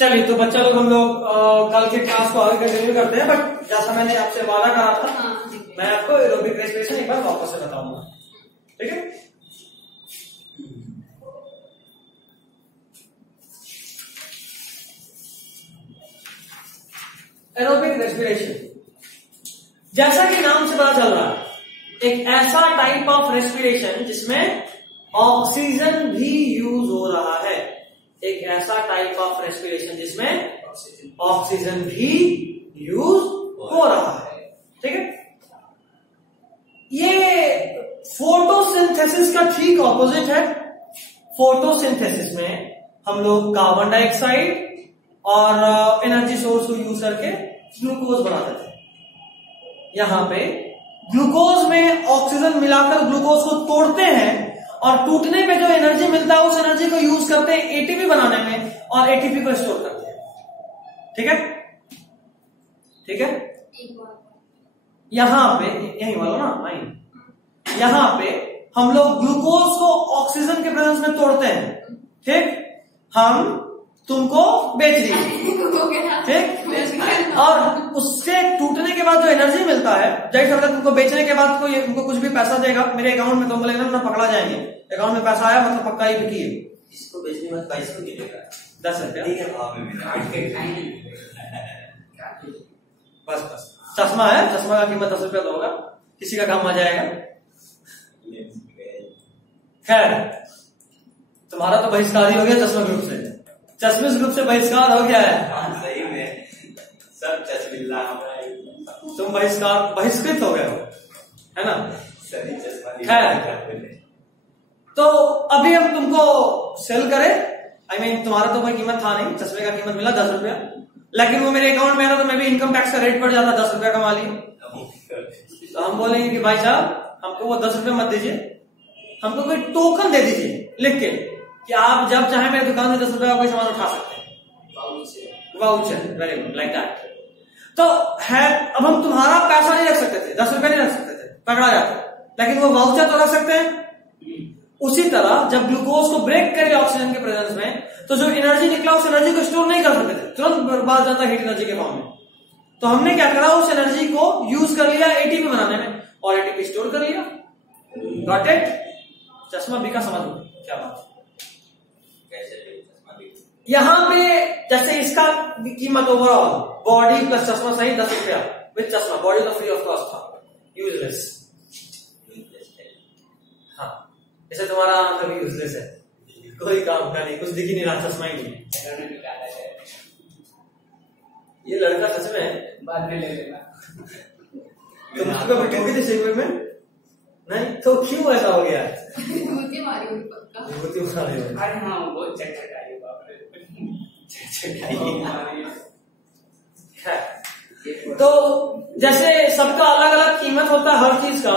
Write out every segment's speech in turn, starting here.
चलिए तो बच्चा लोग हम लोग कल के क्लास को आगे कंटिन्यू करते हैं, बट जैसा मैंने आपसे वादा करा था मैं आपको एरोबिक रेस्पिरेशन एक बार वापस से बताऊंगा, ठीक है। एरोबिक रेस्पिरेशन जैसा कि नाम से पता चल रहा है, एक ऐसा टाइप ऑफ रेस्पिरेशन जिसमें ऑक्सीजन भी यूज हो रहा है। एक ऐसा टाइप ऑफ रेस्पिरेशन जिसमें ऑक्सीजन भी यूज हो रहा है, ठीक है। ये फोटोसिंथेसिस का ठीक ऑपोजिट है। फोटोसिंथेसिस में हम लोग कार्बन डाइऑक्साइड और एनर्जी सोर्स को यूज करके ग्लूकोज बनाते थे। यहां पे ग्लूकोज में ऑक्सीजन मिलाकर ग्लूकोज को तोड़ते हैं और टूटने पे जो एनर्जी मिलता है उस एनर्जी को यूज करते हैं एटीपी बनाने में और एटीपी को स्टोर करते हैं, ठीक है, ठीक है। यहां पे यही वाला ना नहीं, यहां पे हम लोग ग्लूकोज को ऑक्सीजन के प्रेजेंस में तोड़ते हैं, ठीक। हम तुमको बेच दिए, ठीक, और उससे टूटने के बाद जो एनर्जी मिलता है, जाहिर सी तुमको बेचने के बाद कोई तुमको कुछ भी पैसा देगा मेरे अकाउंट में, तो बोलेगा ना पकड़ा जाएंगे, अकाउंट में पैसा आया मतलब पक्का ही बिकी है। इसको बेचने के बाद 22 को मिलेगा 10 रुपया, ठीक है। बस बस चश्मा है, चश्मा का कीमत 10 रुपया तो होगा, किसी का काम आ जाएगा। खैर तुम्हारा तो बहिष्कार ही हो गया चश्मा ग्रुप से, चश्मिश ग्रुप से बहिष्कार हो गया है। सही में सब चश्मिल्ला तुम बहिष्कृत हो गए हो, है ना। सही चश्मा। खैर तो अभी हम तुमको सेल करें, आई मीन तुम्हारा तो कोई कीमत था नहीं, चश्मे का कीमत मिला 10 रुपया, लेकिन वो मेरे अकाउंट में आया तो मैं भी इनकम टैक्स का रेट पड़ जाता 10 रुपया कमा लिया। तो हम बोलेंगे कि भाई साहब हमको वो 10 रुपया मत दीजिए, हमको कोई टोकन दे दीजिए लिख के कि आप जब चाहे मेरी दुकान से 10 रुपया कोई सामान उठा सकते हैं, voucher, very good, like that. तो है अब हम तुम्हारा पैसा नहीं रख सकते थे, 10 रुपया नहीं रख सकते थे, पकड़ा जाता, लेकिन वो वाउचर तो रख सकते हैं। उसी तरह जब ग्लूकोज को ब्रेक करे ऑक्सीजन के प्रेजेंस में, तो जो एनर्जी निकला उस एनर्जी को स्टोर नहीं कर सकते थे, तुरंत बर्बाद जाता हीट एनर्जी के फॉर्म में। तो हमने क्या करा, उस एनर्जी को यूज कर लिया एटीपी बनाने में और एटीपी स्टोर कर लिया। Got it? चश्मा बिका, समझ लो क्या बात। यहां पे जैसे इसका कीमत ओवरऑल बॉडी प्लस चश्मा सही 10 रुपया, विद चश्मा बॉडी तो फ्री ऑफ कॉस्ट था, यूजलेस। हाँ जैसे तुम्हारा आंख भी यूजलेस है, कोई काम का नहीं, कुछ दिख ही नहीं रहा, चश्मा ही नहीं। ये लड़का सच में बाद में ले लेना। तुम उसको बैठोगे थे शेख में नहीं, तो क्यों ऐसा हो गया? विभूति मारी हुई पक्का। विभूति मारी हुई। अरे हाँ बहुत चटचटाई बाप रे। तो जैसे सबका अलग अलग कीमत होता है हर चीज का,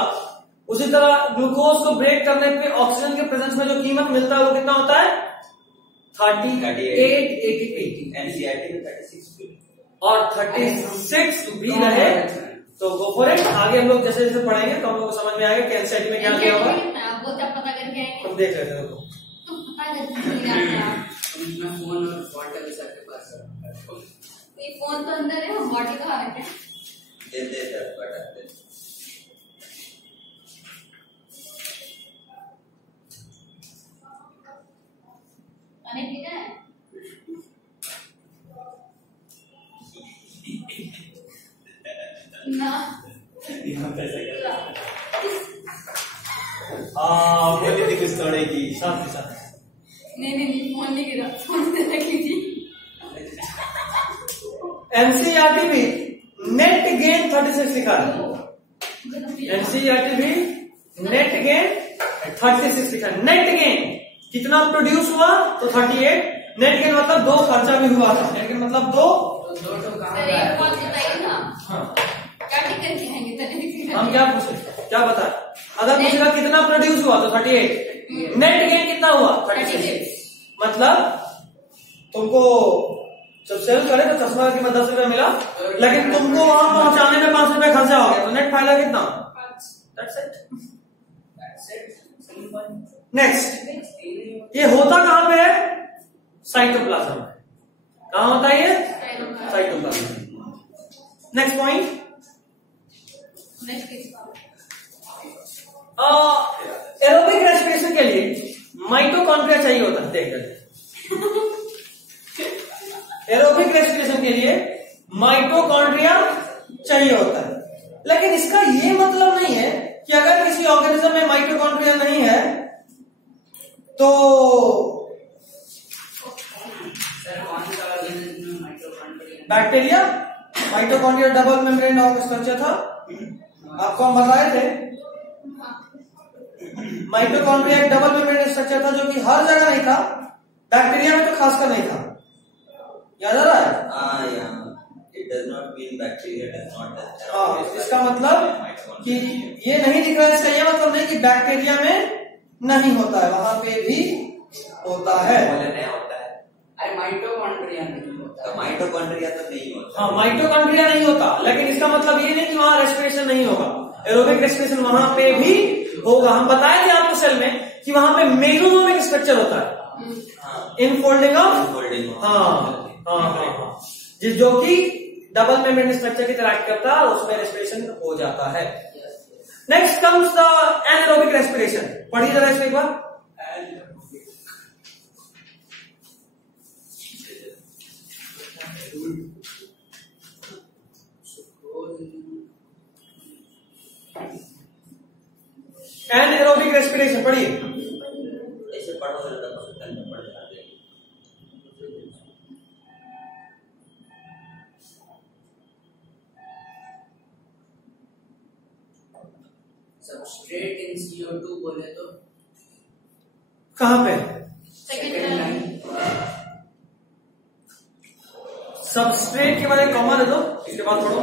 उसी तरह ग्लूकोज को ब्रेक करने पे ऑक्सीजन के प्रेजेंस में जो कीमत मिलता है वो कितना होता है? 38 ATP। एनसीईआरटी में 36 और 36 भी रहे तो गो फॉर इट। आगे हम लोग जैसे जैसे पढ़ेंगे तो हम लोग को समझ में आएगा कि एनसीईआरटी में क्या दिया होगा, वो जब पता करके आएंगे हम देख लेते हैं। तो पता करके मैं फोन और बॉटल सबके पास ये फोन तो अंदर है, हम बॉटल कहाँ रखे हैं? दे बटा दे। अने ठीक है ना बोले थी कुछ थोड़े की साथ के साथ नहीं फोन नहीं गिरा, फोन से रख लीजिए। एनसीईआरटी भी नेट गेन 36 लिखा है, एनसीईआरटी भी नेट गेन 36 लिखा है। नेट गेन कितना प्रोड्यूस हुआ तो 38, नेट गेन मतलब 2 खर्चा भी हुआ था, नेट गेन मतलब 2 एक बात बताइए ना, हाँ क्या टिक करके आएंगे तने? हम क्या पूछे, क्या बताए? अगर पूछेगा कितना प्रोड्यूस हुआ तो 38, नेट गेन कितना हुआ 36। मतलब तुमको जब सेल करे तो चश्मा की कीमत 10 रुपया मिला, लेकिन तुमको वहां पहुंचाने में 5 रुपया खर्चा हो गया, तो नेट फायदा कितना? That's it. नेक्स्ट, ये होता कहां पे है? साइटोप्लाज्म में। कहाँ होता है ये? Cytoplasm. Cytoplasm. Next point, aerobic respiration के लिए माइटोकॉन्ड्रिया चाहिए होता है। देख एरोबिक रेस्पिरेशन के लिए माइटोकॉन्ड्रिया चाहिए होता है, लेकिन इसका ये मतलब नहीं है कि अगर किसी ऑर्गेनिज्म में माइटोकॉन्ड्रिया नहीं है तो सर कौन सा ऑर्गेनिज्म में mitochondria? Bacteria, mitochondria double membrane structure था, आपको हम बताए थे। माइटोकॉन्ड्रिया एक डबल मेम्ब्रेन स्ट्रक्चर था जो कि हर जगह नहीं था, बैक्टीरिया में तो खासकर नहीं था। याद आ रहा है? It does not mean bacteria does not have. हाँ, इसका मतलब कि ये नहीं दिख रहा है, इसका ये मतलब नहीं कि बैक्टीरिया में नहीं होता है, वहां पे भी होता है। नहीं होता है। अरे माइटोकॉन्ड्रिया नहीं होता। तो माइटोकॉन्ड्रिया तो नहीं होता। हाँ, माइटोकॉन्ड्रिया नहीं होता, लेकिन इसका मतलब ये नहीं कि वहां रेस्पिरेशन नहीं होगा। एरोबिक रेस्पिरेशन वहां पे भी होगा। हम बताए थे आपको सेल में कि वहां पे मेगालोमिक स्ट्रक्चर होता है, इनफोल्डिंग ऑफ, हाँ, जो कि डबल मेम्ब्रेन स्ट्रक्चर की तरह एक्ट करता है, उसमें रेस्पिरेशन हो जाता है। Next comes the anaerobic respiration. पढ़िए जरा इसको एक बार। एनारोबिक रेस्पिरेशन पढ़िए। ऐसे पढ़ो तो पढ़ जाते हैं। सबस्ट्रेट इन CO2 बोले तो कहां पे? Second line. सबस्ट्रेट के बाद एक कॉमा दे दो, इसके बाद पढ़ो।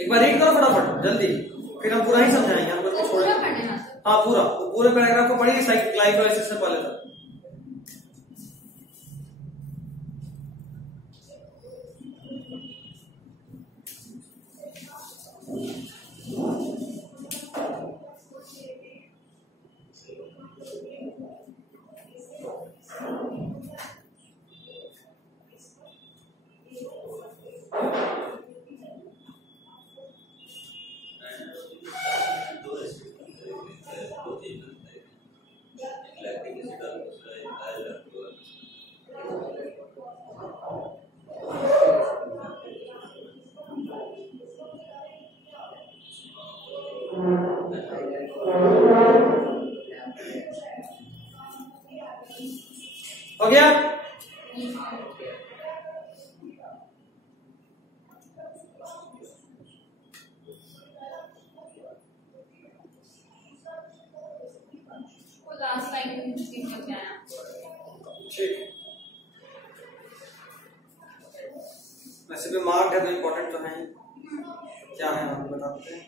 एक बार एक करो फटाफट जल्दी, फिर हम पूरा ही समझाएंगे। हम लोग पूरा पढ़ने ना। हाँ, पूरे पैराग्राफ को पढ़िए ग्लाइकोलाइसिस से पहले तक। हो गया? लास्ट लाइन ठीक है। ठीक, वैसे भी मार्क है तो इम्पोर्टेंट तो है ही। क्या है आप बताते हैं?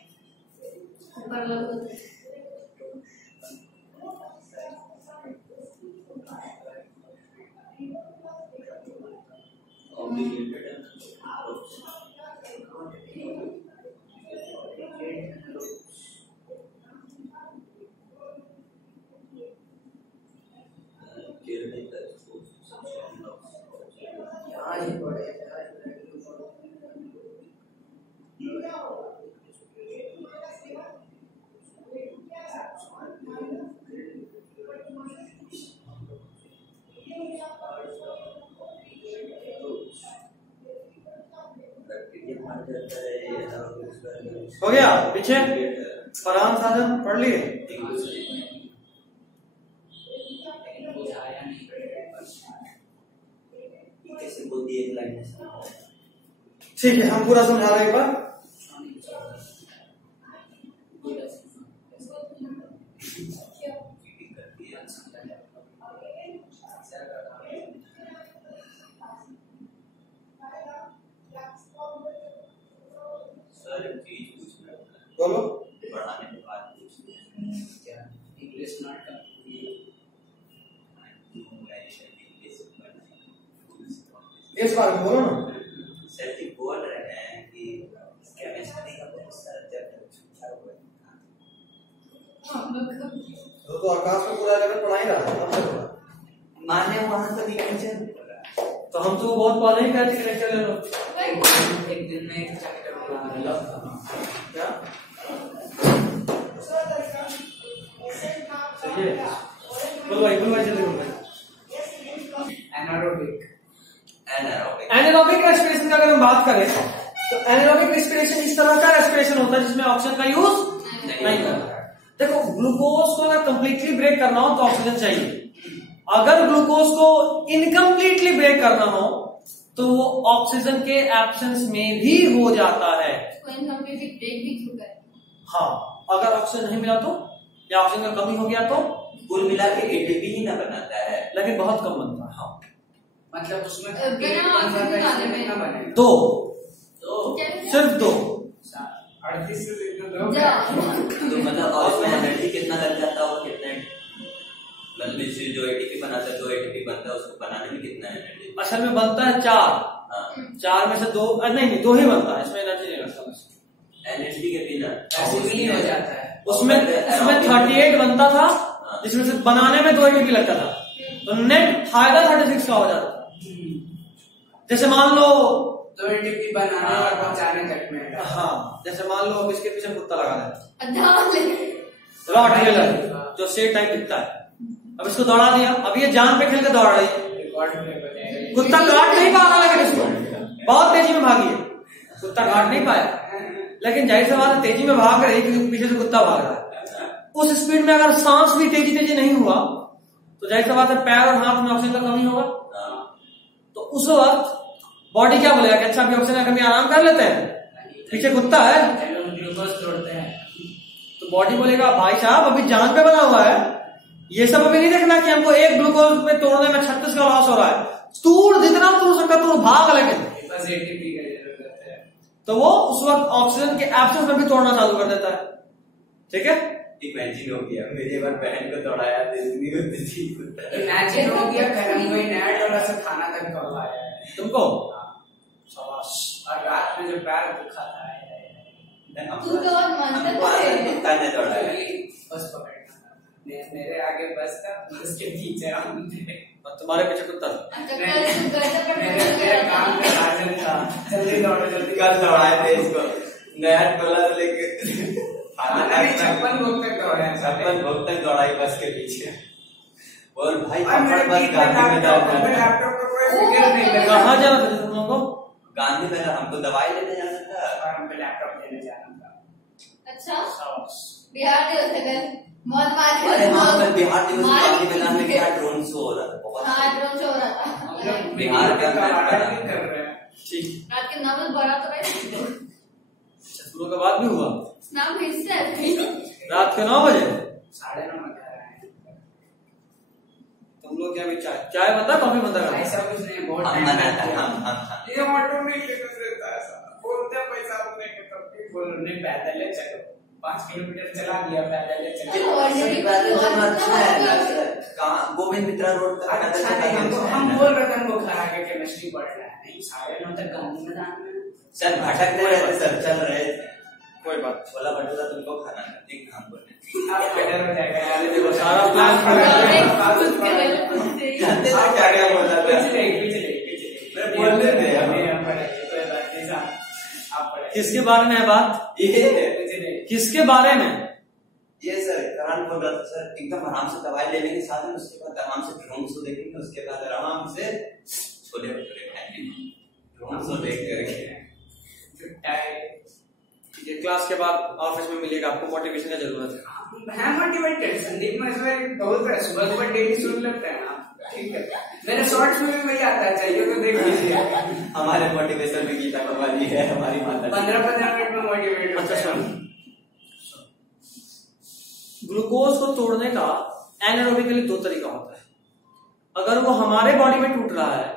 हो गया? पीछे फरहान साजन पढ़ लिए? ठीक है, हम पूरा समझा रहे हैं एक बार। बोलो। पढ़ाने के बाद इंग्लिश नॉट इस बार बोलो ना। सर जी बोल रहे हैं कि केमिस्ट्री का बहुत सारा चैप्टर छूटा हुआ है। हम लोग को। तो आकाश में पूरा लेवल पढ़ा ही रहा था, हमसे पढ़ा। माने वहां तक नीचे तो हम तो बहुत पहले ही कहते लेक्चर ले लो। एक दिन में एक चैप्टर पढ़ा क्या सही है? बोल भाई जल्दी बोल भाई। एनारोबिक एनारोबिक रेस्पिरेशन की अगर हम बात करें तो एनारोबिक रेस्पिरेशन इस तरह का रेस्पिरेशन होता है जिसमें ऑक्सीजन का यूज नहीं करना है। देखो ग्लूकोज को अगर कंप्लीटली ब्रेक करना हो तो ऑक्सीजन चाहिए, अगर ग्लूकोज को इनकम्प्लीटली ब्रेक करना हो तो वो ऑक्सीजन के एब्सेंस में भी हो जाता है। इनकम्प्लीटली ब्रेक भी क्यों करें? हाँ, अगर ऑक्सीजन नहीं मिला तो या ऑक्सीजन का कमी हो गया तो कुल मिला के एटीपी ही ना बनाता है, लेकिन बहुत कम बनता है। हाँ, मतलब उसमें बिना ऑक्सीजन आने में दो, क्या? सिर्फ दो। 38 से तो मतलब और इसमें एनर्जी कितना लग जाता होगा, कितना मतलब इससे जो एटीपी बनाता है 2 एटीपी बनता है, उसको बनाने में कितना एनर्जी? असल में बनता है 4, हाँ 4 में से 2 नहीं 2 ही बनता है, इसमें एनर्जी नहीं लगता बस। एनर्जी के बिना ऐसे भी नहीं हो जाता है। उसमें 38 बनता था जिसमें से बनाने में 2 एटीपी लगता था, तो नेट फायदा 36 का हो जाता था। जैसे मान लो 2 एटीपी बनाने और पहुंचाने तक में। हाँ, जैसे मान लो अब इसके पीछे कुत्ता लगा देता अद्धा है, जो शेर टाइप दिखता है। अब इसको दौड़ा दिया, अब ये जान पे खेल के दौड़ रही है, कुत्ता काट नहीं पाया, लेकिन इसको बहुत तेजी में भागी है, कुत्ता काट नहीं पाया, लेकिन जाहिर सी बात है तेजी में भाग रही है क्योंकि पीछे से कुत्ता भाग रहा है। उस स्पीड में अगर सांस भी तेजी नहीं हुआ तो जाहिर सी बात है पैर और हाथ में ऑक्सीजन का कमी होगा। तो उस वक्त बॉडी क्या बोलेगा कि अच्छा अभी ऑक्सीजन का कमी, आराम कर लेते हैं, पीछे कुत्ता है। ग्लूकोज तोड़ते हैं तो बॉडी बोलेगा भाई साहब अभी जान पे बना हुआ है, ये सब अभी नहीं देखना कि हमको एक ग्लूकोज में तोड़ने में 36 का लॉस हो रहा है, तोड़ जितना तोड़ सकता तोड़, भाग। लेकिन बस एटीपी का जरूरत है, तो वो उस वक्त ऑक्सीजन के एब्सेंस में भी तोड़ना चालू कर देता है। ठीक है, इमेजिन हो गया, मेरी बार बहन को दौड़ाया इमेजिन हो गया गर्म हुई नेट और ऐसे खाना तक करवाया है तुमको शाबाश। और रात में जो पैर दुखा था तू तो और मानता है। दौड़ाया बस पकड़ना मेरे आगे बस था, उसके पीछे हम थे और तुम्हारे पीछे कुत्ता था। मेरे काम का साधन था, जल्दी दौड़ो जल्दी। कल दौड़ाए थे इसको, नया टोला से लेके 56 भोग तक दौड़ाया, 56 भोग तक दौड़ाई बस के पीछे। और भाई और मेरे बस पीठ गांधी में लैपटॉप को कोई फिक्र नहीं लगा। कहाँ जाना था तुम लोगों को? गांधी में हमको दवाई लेने जाना था और हमको लैपटॉप लेने जाना था। अच्छा शाबाश। बिहार दिवस है कल, मौत मार अरे हाँ कल बिहार दिवस गांधी मैदान में क्या ड्रोन शो हो रहा था, बहुत हाँ ड्रोन शो हो रहा था। हम लोग बिहार का नहीं कर रहे हैं। ठीक, रात के 9 बजे बड़ा तो भाई शुरू के बाद भी हुआ स्नान हिस्से रात के 9 बजे। 9:30 में कह रहे हैं। तुम लोग क्या भी चाय बता कॉफी बंदा कर ऐसा कुछ नहीं, बहुत हम टाइम बनाता लगता है। हम ये ऑटो में लेकर रहता है ऐसा, बोलते हैं पैसा अपने के तब भी बोलो नहीं पैदल ले चलो, 5 किलोमीटर चला दिया पैदल ले चलो। अच्छा है कहाँ गोविंद मित्रा रोड पे अच्छा नहीं, हम बोल रहे थे हमको घर आके केमिस्ट्री पढ़ना है, नहीं 9:30 तक गांधी मैदान में। सर भटकते रहते सर, चल रहे थे कोई बात। छोला भटूरा तुमको खाना है, एक काम बोले आप बेटर हो जाएगा यार, देखो सारा प्लान जानते थे क्या क्या बोला था पिछले मैं बोलते थे किसके बारे में है बात? ये किसके बारे में? ये सर करान बोल रहा था सर, एकदम आराम से दवाई ले लेंगे साथ में, उसके बाद आराम से ड्रोन शो देखेंगे, उसके बाद आराम से छोले भटूरे खाएंगे, ड्रोन शो देख करके। ये क्लास के बाद ऑफिस में मिलेगा आपको, मोटिवेशन का जरूरत है। है मोटिवेटेड, संदीप महेश्वरी बहुत है, सुबह सुबह डेली सुन लेते हैं आप, ठीक है। मेरे शॉर्ट्स में भी वही आता है, चाहिए तो देख लीजिए। हमारे मोटिवेशन भी गीता कवाली है, हमारी माता 15-15 मिनट में मोटिवेट। अच्छा सुन, ग्लूकोज को तोड़ने का एनारोबिकली 2 तरीका होता है। अगर वो हमारे बॉडी में टूट रहा है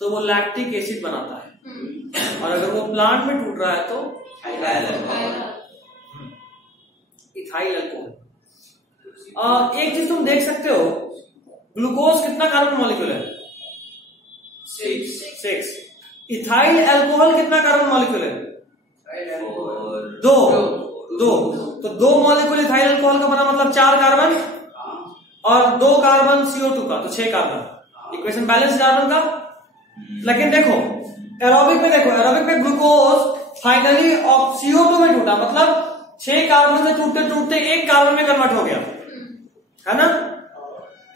तो वो लैक्टिक एसिड बनाता है, और अगर वो प्लांट में टूट रहा है तो इथाइल अल्कोहल। एक चीज तुम देख सकते हो, ग्लूकोज कितना कार्बन मॉलिक्यूल है? 6। इथाइल अल्कोहल कितना कार्बन मॉलिक्यूल है? 2। 2, तो 2 मॉलिक्यूल इथाइल अल्कोहल का बना मतलब 4 कार्बन और 2 कार्बन CO2 का, तो 6 कार्बन। इक्वेशन बैलेंस कार्बन का। लेकिन देखो एरोबिक में, देखो एरोबिक में ग्लूकोज फाइनली CO2 में टूटा, मतलब 6 कार्बन से टूटते टूटते 1 कार्बन में कन्वर्ट हो गया, है ना।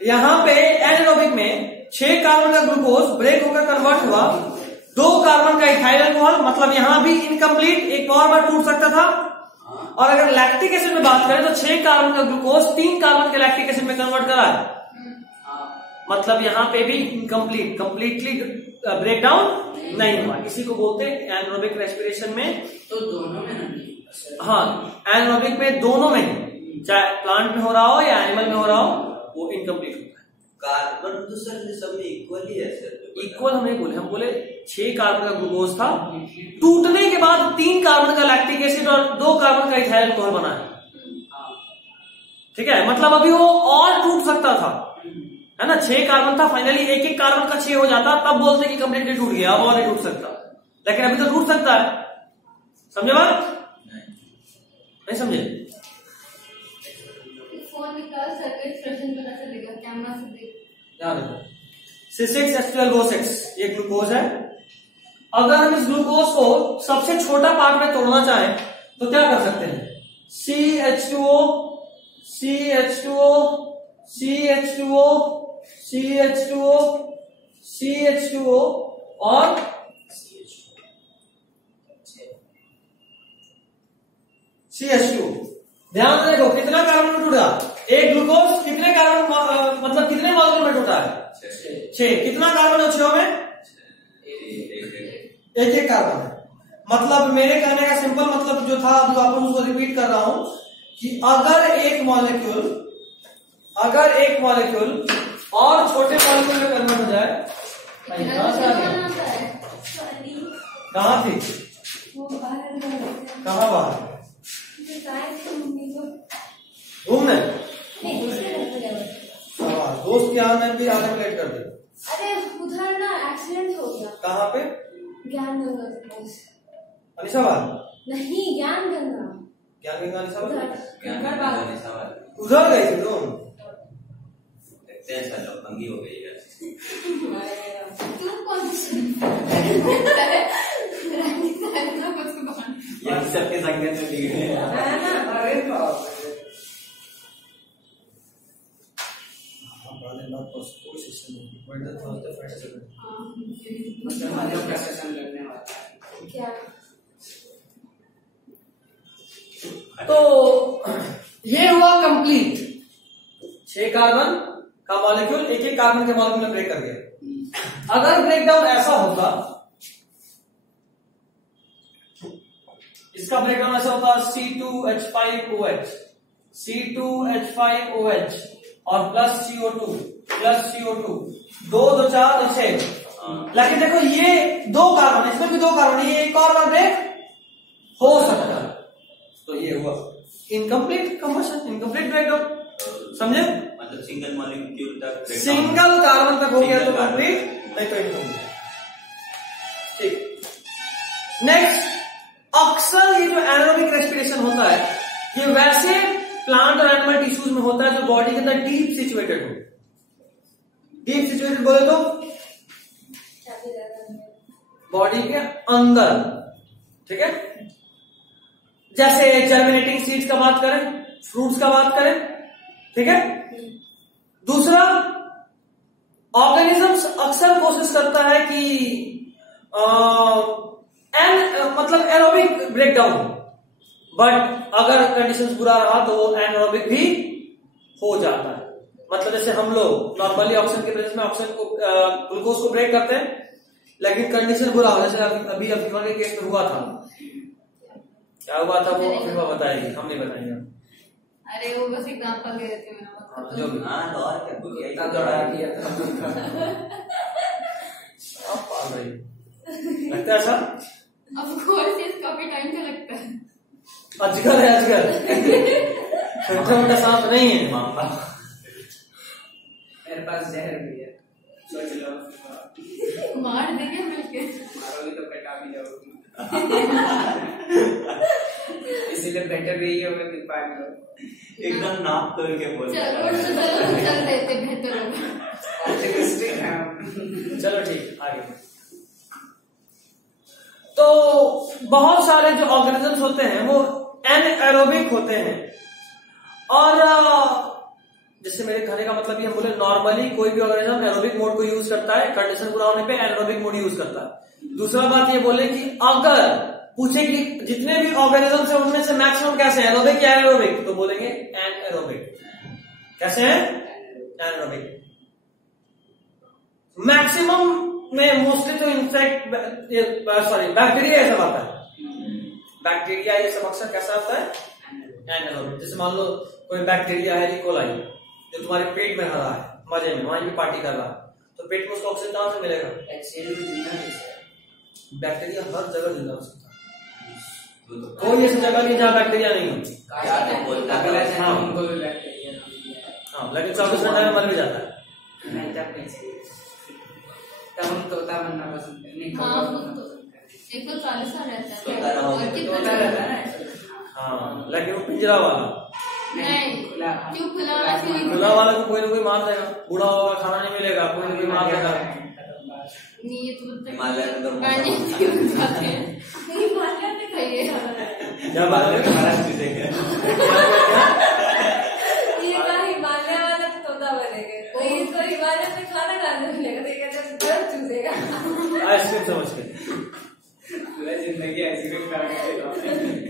यहां पे एनारोबिक में 6 कार्बन का ग्लूकोज ब्रेक होकर कन्वर्ट हुआ 2 कार्बन का इथाइल अल्कोहल, मतलब यहां भी इनकम्प्लीट, एक और बार टूट सकता था। और अगर लैक्टिक एसिड में बात करें तो 6 कार्बन का ग्लूकोज 3 कार्बन के लैक्टिक एसिड में कन्वर्ट करा है, मतलब यहां पे भी इनकम्प्लीट, कंप्लीटली ब्रेक डाउन नहीं हुआ। इसी को बोलते हैं एनारोबिक रेस्पिरेशन में। तो दोनों में नहीं, हाँ, एनारोबिक में दोनों में, चाहे प्लांट में हो रहा हो या एनिमल में हो रहा हो, वो इनकम्प्लीट होता है। कार्बन तो सर सब में इक्वल ही है सर। इक्वल हम नहीं बोले, हम बोले 6 कार्बन का ग्लूकोज था, टूटने के बाद 3 कार्बन का लैक्टिक एसिड और 2 कार्बन का इथाइल अल्कोहल बना है, ठीक है। मतलब अभी वो और टूट सकता था, है ना। 6 कार्बन था, फाइनली एक एक कार्बन का 6 हो जाता, तब बोलते कि कंप्लीटली टूट गया, अब और नहीं टूट सकता। लेकिन अभी तो टूट सकता है, समझे बात? नहीं समझे? फोन निकाल सर्किट एक्सप्रेशन पता चलेगा, कैमरा से देख। ध्यान रखो, C6H12O6 ये ग्लूकोज है। अगर हम इस ग्लूकोज को सबसे छोटा पार्ट में तोड़ना चाहें तो क्या कर सकते हैं? CH2O, CH2O, CH2O, CH2O, CH2O और CH2O। ध्यान से देखो कितना कार्बन में टूटा, एक ग्लूकोज कितने कार्बन, मतलब कितने मॉलिक्यूल में टूटा है? 6। कितना कार्बन है 6 में? एक कार्बन है। मतलब मेरे कहने का सिंपल मतलब जो था, जो आपको उसको रिपीट कर रहा हूं कि अगर एक मॉलिक्यूल और छोटे मॉलिक्यूल में कन्वर्ट हो जाए, कहां थी, कहां बाहर घूमने, दोस्त यहाँ में भी आधा प्लेट कर दे। अरे उधर ना एक्सीडेंट हो गया। कहाँ पे? ज्ञान गंगा के पास। अनिशाबाद नहीं, ज्ञान गंगा। ज्ञान गंगा अनिशाबाद उधर उधर गए थे तुम? देखते हैं सर, भंगी हो गई है। तुम कौन सी ये सबके संगत में दिख रहे हैं। अरे बाप रे, क्या? तो ये हुआ कंप्लीट, 6 कार्बन का मॉलिक्यूल एक एक कार्बन के मॉलिक्यूल में ब्रेक कर गया। अगर ब्रेकडाउन ऐसा होता, इसका ब्रेकडाउन ऐसा होता C2H5OH, C2H5OH और प्लस CO2, 2 2 4 2 6। लेकिन देखो ये 2 कार्बन, इसमें भी 2 कार्बन, ये एक और बार ब्रेक हो सकता है, तो ये हुआ इनकम्प्लीट कंबशन, इनकम्प्लीट ब्रेकडाउन। समझे? मतलब सिंगल मॉलिक्यूल तक, सिंगल कार्बन तक हो गया तो कंप्लीट, नहीं तो इनकम्प्लीट। ठीक, नेक्स्ट, अक्सर ये जो एनारोबिक रेस्पिरेशन होता है, ये वैसे प्लांट और एनिमल टिश्यूज में होता है जो बॉडी के अंदर डीप सिचुएटेड हो। डीप सिचुएटेड बोले तो बॉडी के अंदर, ठीक है। जैसे जर्मिनेटिंग सीड्स का बात करें, फ्रूट्स का बात करें, ठीक है। दूसरा, ऑर्गेनिजम्स अक्सर कोशिश करता है कि मतलब एरोबिक ब्रेकडाउन, बट अगर कंडीशंस बुरा रहा तो एनारोबिक भी हो जाता है। मतलब जैसे हम लोग नॉर्मली ऑक्सीजन के प्रेजेंस में ऑक्सीजन को ग्लूकोज को ब्रेक करते हैं, लेकिन कंडीशन बुरा हो, जैसे अभी अफीफा के केस में हुआ था। क्या हुआ था वो अफीफा बताएगी, हम नहीं बताएंगे। अरे वो बस एग्जांपल दे देती हूँ, जो भी और क्या इतना दौड़ा दिया था। आप पाल रही लगता है ऐसा? ऑफ कोर्स ये काफी टाइम का लगता है। अजगर है, अजगर छोटा मोटा सांप नहीं है। मामला मेरे पास जहर भी है, सोच लो। मार देंगे मिलके, मारोगी तो कटा भी जाओगी। इसीलिए बेटर रही है अगर पार्ट लो। एकदम नाप तोड़ के बोल चलो चल देते बेहतर होगा। ऑप्टिमिस्टिक है। चलो ठीक, आगे। तो बहुत सारे जो ऑर्गेनिजम्स होते हैं वो एनएरोबिक होते हैं, और जिससे मेरे कहने का मतलब ये हम बोले नॉर्मली कोई भी ऑर्गेनिज्म एरोबिक मोड को यूज करता है, कंडीशन पूरा होने पे एनएरोबिक मोड यूज करता है। दूसरा बात ये बोले कि अगर पूछे कि जितने भी ऑर्गेनिज्म है उनमें से मैक्सिमम कैसे हैं, एरोबिक या एनएरोबिक, तो बोलेंगे एनएरोबिक। कैसे हैं? एनएरोबिक। मैक्सिमम में मोस्टली तो इनफेक्ट बैक्टीरिया ये सब आता है। बैक्टीरिया ये सब अक्सर कैसा होता है? एनएरोबिक। जैसे मान लो कोई बैक्टीरिया है इकोलाई जो तुम्हारे पेट में रहा है मजे में, वहीं भी पार्टी कर रहा है, तो पेट में उसको ऑक्सीजन कहां से मिलेगा? एक्सेल में जिंदा कैसे? बैक्टीरिया हर जगह जिंदा हो सकता है, कोई ऐसी जगह नहीं जहाँ बैक्टीरिया नहीं होती। हाँ, उनको भी बैक्टीरिया हाँ, लेकिन 24 घंटे में मर भी जाता है। नहीं, तब नहीं चाहिए। तब हम तोता बनना पसंद करें। हाँ, वो तो 140 साल रहता है। तोता रहो, और कितना तोता रहता है ना। हाँ, लेकिन वो पिंजरा वाला, नहीं, क्यों खुला वाला क्यों? खुला वाला को कोई ना कोई मार देगा, बूढ़ा होगा, खाना नहीं मिलेगा, कोई ना कोई मार देगा। नहीं, ये तो हिमालय में तो खाते हैं। हिमालय में खाइए। क्या बात है? ये का हिमालय वाला तोता बनेगा, तो इसको हिमालय में खाना खाने मिलेगा, तो ये कहते हैं बर्फ चूसेगा। आइसक्रीम समझ के। पूरा जिंदगी आइसक्रीम खा के।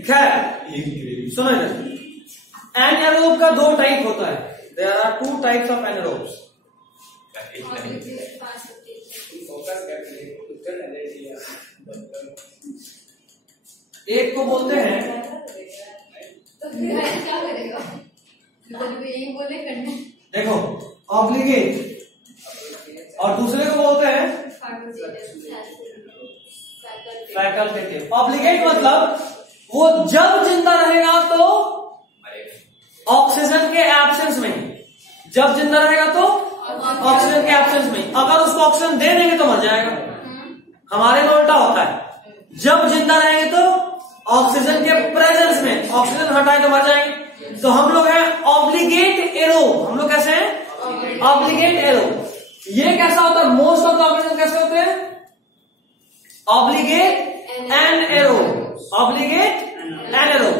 खैर सुनो इधर, एनएरोब का 2 टाइप होता है। There are 2 types of anaerobes. Focus करके उत्तर नहीं दिया। एक को बोलते हैं, तो फिर क्या करेगा? यही बोले करने। देखो ऑब्लिगेट, और दूसरे को बोलते हैं फैकल्टेटिव। ऑब्लिगेट मतलब वो जब जिंदा रहेगा तो ऑक्सीजन के एब्सेंस में, जब जिंदा रहेगा तो ऑक्सीजन के एब्सेंस में, अगर उसको ऑक्सीजन दे देंगे तो मर जाएगा। हमारे में उल्टा होता है, जब जिंदा रहेंगे तो ऑक्सीजन के प्रेजेंस में, ऑक्सीजन हटाए तो मर जाएंगे। तो हम लोग हैं ऑब्लिगेट एरो। हम लोग कैसे हैं? Obligate arrow. ये कैसा होता है? मोस्ट ऑफ द ऑर्गेनिज्म कैसे होते हैं? Obligate and arrow. Obligate and arrow.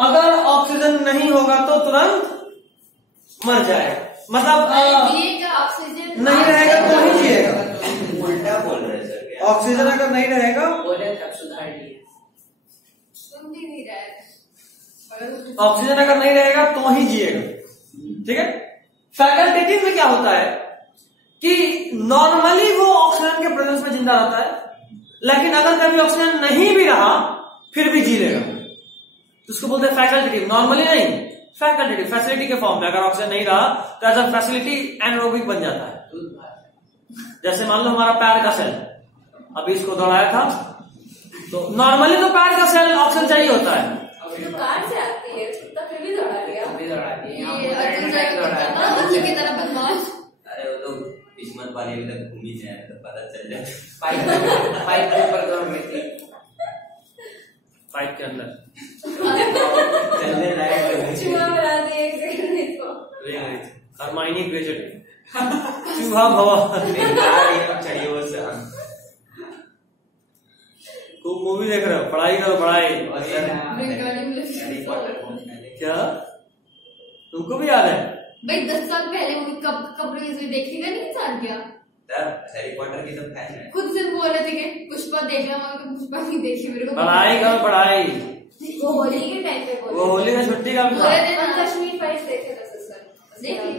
अगर ऑक्सीजन नहीं होगा तो तुरंत मर जाएगा, मतलब ऑक्सीजन नहीं रहेगा तो नहीं जिएगा। उल्टा बोल रहे हैं सर। ऑक्सीजन अगर नहीं रहेगा, बोले तब सुधार लिया। सुन भी नहीं रहा है। ऑक्सीजन अगर नहीं रहेगा तो ही जिएगा। ठीक है। फैकल्टेटिव में क्या होता है कि नॉर्मली वो ऑक्सीजन के प्रेजेंस में जिंदा रहता है, लेकिन अगर कभी ऑक्सीजन नहीं भी रहा फिर भी जी लेगा, तो उसको बोलते हैं फैकल्टेटिव। नॉर्मली नहीं, फैकल्टेटिव, फैसिलिटी के फॉर्म में। अगर ऑक्सीजन नहीं रहा तो एज अ फैसिलिटी एनएरोबिक बन जाता है। जैसे मान लो हमारा पैर का सेल, अभी इसको दौड़ाया था, तो नॉर्मली तो पैर का सेल ऑक्सीजन चाहिए होता है। कार से आती है तो फिर भी दौड़ा दिया। अभी दौड़ा दिए। ये की तरह बदमाश। अरे वो तो किस्मत वाले भी तक घूम ही जाए तो पता चल जाए। पाइप के ऊपर दौड़ रही थी। पाइप के अंदर चलने लायक चूहा बना दिए एक सेकंड को। हरमाइनी ग्रेजुएट चूहा भवा। चाहिए वो से खूब मूवी देख रहे हो, पढ़ाई करो पढ़ाई। और हैरी पॉटर क्या तुमको भी याद है? भाई 10 साल पहले मूवी कब रिलीज हुई देखी नहीं इंसान क्या? हैरी पॉटर की तो फैन है। खुद से बोल रहे थे कि पुष्पा देखना, मगर पुष्पा नहीं देखी मेरे को। पढ़ाई करो पढ़ाई। वो होली के टाइम पे बोल वो होली में छुट्टी का भी था। कश्मीर फाइल्स देखे थे सर। देखी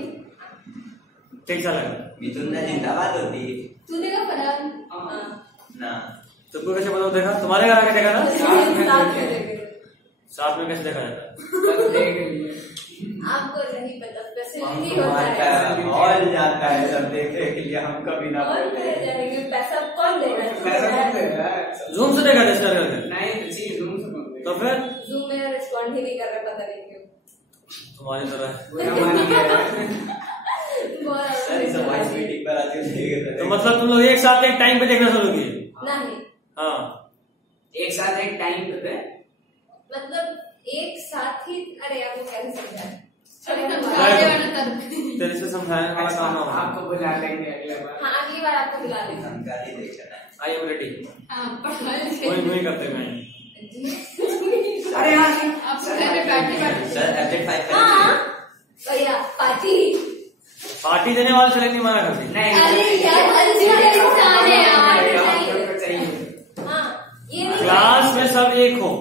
ठीक चलेगा। मिथुन ने जिंदाबाद होती तूने कहा फरहान? ना। तुमको कैसे पता देखा? तुम्हारे घर आके देखा ना? साथ में देखे। साथ में कैसे देखा जाता है? आपको नहीं पता, फैसिलिटी हमको होता आता है। है, और जाता है सब देखने के लिए, हम कभी ना और बोलते हैं। जानेंगे पैसा कौन देगा? पैसा कौन दे रहा है? जूम से देखा जैसे करके। नहीं जी, जूम से कौन देगा? तो फिर जूम में रिस्पॉन्ड ही नहीं कर रहा, पता नहीं क्यों। तुम्हारी तरह बुरा मान गया। सर इस वॉइस मीटिंग पर आते हैं देख रहे तो मतलब तुम लोग एक साथ एक टाइम पे देखना शुरू किए? नहीं, हाँ, एक साथ एक टाइम पे मतलब एक साथ ही, अरे आपको कैसे समझाएं? तेरे से समझाने वाला काम ना हो। आपको बुला लेंगे अगले बार। हाँ अगली बार आपको बुला लेंगे। जानकारी देकर आई एम रेडी। हाँ पढ़ा वही करते मैं। अरे यार सर एब्जेक्ट 5 हाँ भैया पार्टी। पार्टी देने वाले से नहीं मना करती। नहीं अरे यार अच्छा इंसान है यार। चाहिए। हाँ ये नहीं क्लास में सब एक हो।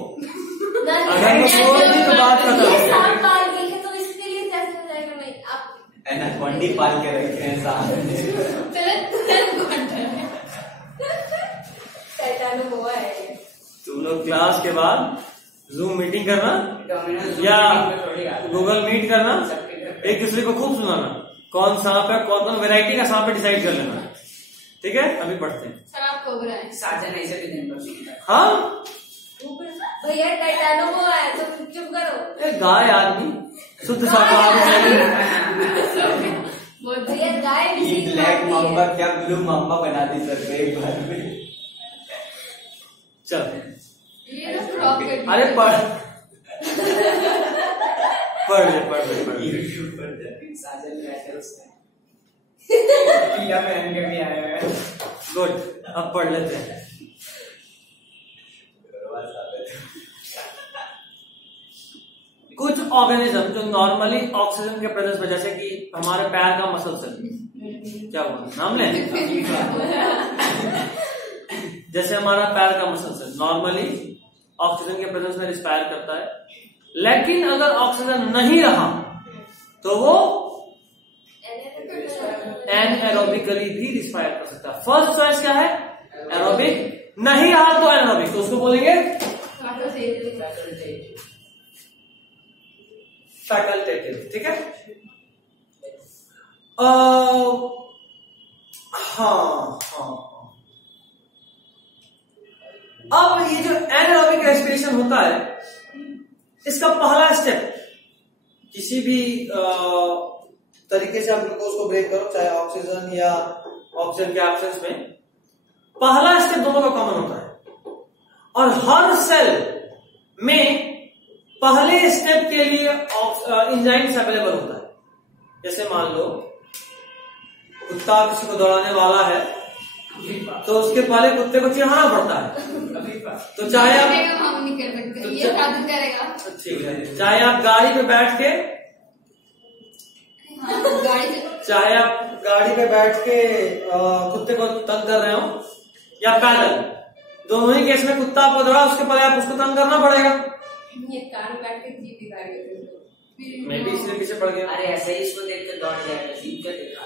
ना अगर वो बोल दी तो बात खत्म। ये साल पाल देखे तो इसके लिए कैसे हो जाएगा? मैं आप एनाकोंडी पाल के रखे हैं साथ में। टाइटानो हुआ है। तुम लोग क्लास के बाद जूम मीटिंग करना या गूगल मीट करना, एक दूसरे को खूब सुनाना, कौन सांप है, कौन कौन वैरायटी का सांप है डिसाइड कर लेना। ठीक है, अभी पढ़ते हैं। सर आप कोबरा है। साजन ऐसे भी नहीं कर सकता। हाँ भैया टाइटानो हुआ है तो चुप करो। गाय आदमी शुद्ध शाकाहारी है। भैया गाय भी ये ब्लैक मम्बा क्या ब्लू मम्बा बना दी सर को एक बार में। चल ये तो रॉकेट। अरे पढ़ पढ़ ले। यूट्यूब पर जाके साजन बैटल्स पीला पहन के भी आया है। गुड, अब पढ़ लेते हैं। कुछ ऑर्गेनिज्म जो नॉर्मली ऑक्सीजन के प्रेजेंस में, जैसे कि हमारे पैर का मसल्स है, क्या हुआ नाम ले, जैसे हमारा पैर का मसल्स है नॉर्मली ऑक्सीजन के प्रेजेंस में रिस्पायर करता है, लेकिन अगर ऑक्सीजन नहीं रहा तो वो एनएरोबिकली भी रिस्पायर कर सकता है। फर्स्ट चॉइस क्या है? एरोबिक। नहीं रहा तो एनारोबिक, तो उसको बोलेंगे फैकल्टेटिव। ठीक है। हाँ। अब ये जो एनारोबिक रेस्पिरेशन होता है, इसका पहला स्टेप किसी भी तरीके से आप ग्लूकोज को ब्रेक करो, चाहे ऑक्सीजन या ऑक्सीजन के एब्सेंस में, पहला स्टेप दोनों का कॉमन होता है। और हर सेल में पहले स्टेप के लिए एंजाइम्स अवेलेबल होता है। जैसे मान लो कुत्ता किसी को दौड़ाने वाला है तो उसके पहले कुत्ते को चिढ़ाना पड़ता है। तो चाहे आप हम नहीं कर सकते, ये साबित करेगा। ठीक है, चाहे आप गाड़ी पे बैठ के चाहे आप गाड़ी पे बैठ के कुत्ते को तंग कर रहे हो या पैदल, दोनों ही केस में कुत्ता आपको दौड़ा, उसके पहले आप उसको तंग करना पड़ेगा। ये कार में बैठ के जीप गाड़ी मैं भी इसलिए पीछे पड़ गया। अरे ऐसे ही इसको देख कर दौड़ जाएगा, सीख कर देखा।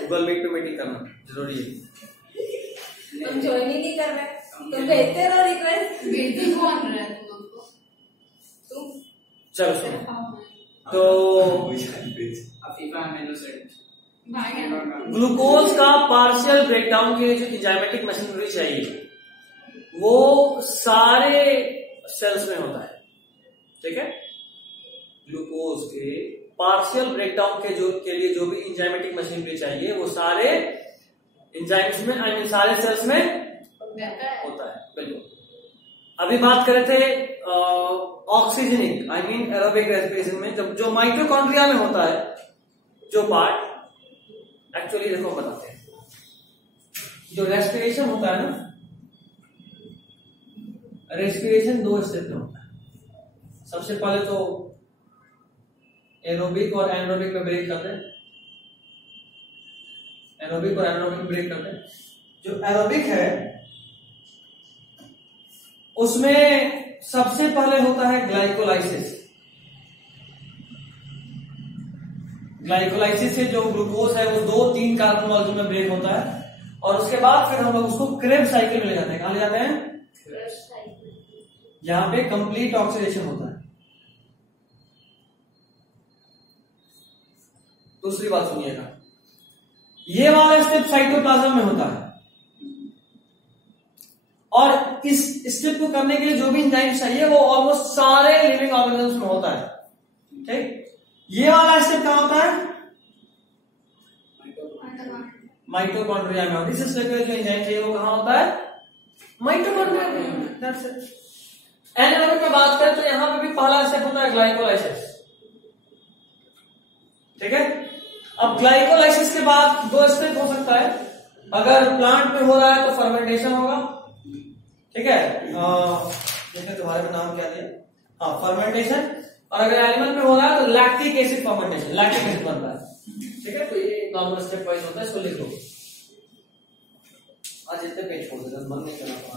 गूगल मीट पे मीटिंग करना जरूरी है। तुम ज्वाइन ही नहीं कर रहे, तुम भेजते रहो रिक्वेस्ट। भेजती कौन रहा है तुमको? तुम चलो सुनो, तो अफीफा मेनू सेट ग्लूकोज का पार्शियल ब्रेकडाउन के लिए जो एंजाइमेटिक मशीनरी चाहिए वो सारे सेल्स में होता है। ठीक है, ग्लूकोज के पार्शियल ब्रेकडाउन के लिए जो भी एंजाइमेटिक मशीनरी चाहिए वो सारे एंजाइम्स में, आई मीन सारे सेल्स में होता है। बिल्कुल। अभी बात कर रहे थे oxygenic, I mean aerobic respiration में जब जो माइटोकॉन्ड्रिया में होता है जो पार्ट, एक्चुअली देखो बताते हैं, जो रेस्पिरेशन होता है ना, रेस्पिरेशन 2 स्टेप में होता है। सबसे पहले तो एरोबिक और एनारोबिक में ब्रेक करते हैं, एरोबिक और एनारोबिक में ब्रेक करते हैं। जो एरोबिक है उसमें सबसे पहले होता है ग्लाइकोलाइसिस। ग्लाइकोलाइसिस से जो ग्लूकोज है वो 2-3 कार्बन मॉलिक्यूल में ब्रेक होता है और उसके बाद फिर हम लोग उसको क्रेब्स साइकिल में ले जाते हैं। कहां ले जाते हैं? यहां पे कंप्लीट ऑक्सीडेशन होता है। दूसरी बात सुनिएगा, ये वाला स्टेप साइटोप्लाज्म में होता है और इस स्टेप को करने के लिए जो भी एंजाइम चाहिए वो ऑलमोस्ट सारे लिविंग ऑर्गेनिजम्स में होता है। ठीक, ये वाला स्टेप कहां होता है? माइटोकॉन्ड्रिया में। इस स्टेप के जो एंजाइम चाहिए वो कहां होता है? माइटोकॉन्ड्रिया। That's it. एनारोबिक में बात करें तो यहां पे भी पहला स्टेप होता है ग्लाइकोलाइसिस, ठीक है। अब ग्लाइकोलाइसिस के बाद दो स्टेप हो सकता है, अगर प्लांट में हो रहा है तो फर्मेंटेशन होगा, ठीक है। देखिए तुम्हारे में नाम क्या दिया, हाँ फर्मेंटेशन। और अगर एनिमल में हो रहा है तो lactic acid fermentation, lactic acid बनता है, ठीक है। तो ये नॉर्मल स्टेप वाइज होता है, इसको लिख लो। आज इतने पेज छोड़ देते, मन नहीं करना आपका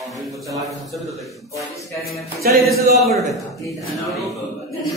और बिल्कुल चला के सबसे भी तो देखो। और इसका चलिए this is all for today. नहीं